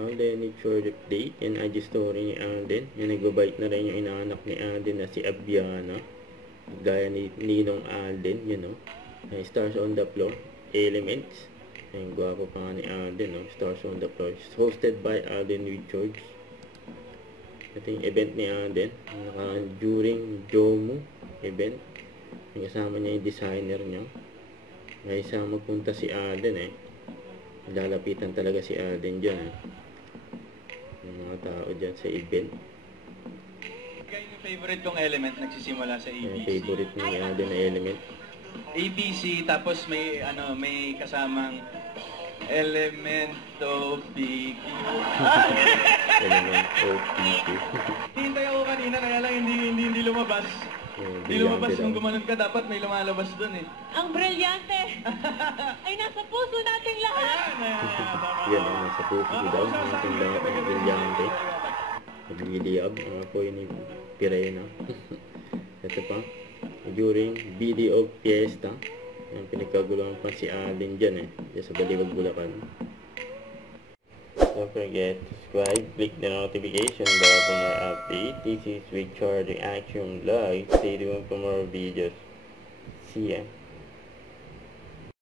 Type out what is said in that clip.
Alden, it's your update. Yan IG story ni Alden. Yan, nagbabait na rin yung inaanak ni Alden na si Abiana. Gaya ni Ninong Alden, you know. Stars on the Floor, Elements. Ayun, gwapo pa nga ni Alden, no? Stars on the Floor. Hosted by Alden Richards. Ito yung event ni Alden. During Jomu event. Kasama niya yung designer niya. May isang magpunta si Alden, eh. Lalapitan talaga si Alden dyan, eh. Yung mga tao dyan sa event. Yung favorite kong element nagsisimula sa ABC. Yung favorite ni Alden na element. ABC, tapos may may kasamang Elemento PQ. Elemento PQ. Hintay ako kanina, kaya lang hindi lumabas. Hindi lumabas. Kung gumanon ka, dapat may lumalabas dun, eh. Ang brilyante ay nasa puso nating lahat. Yan ang nasa puso daw. Natin lahat ang brilyante. Nagliliyab ang apoy ni Pirena. Ito pa. During video fiesta. Ang pinagkaguluhan pa si Alden dyan, eh. Dyan sa Baliwag, Bulacan. Don't forget to subscribe, click the notification bell for more updates. This is Richard Reaction Vlog. Stay tuned for more videos. See ya.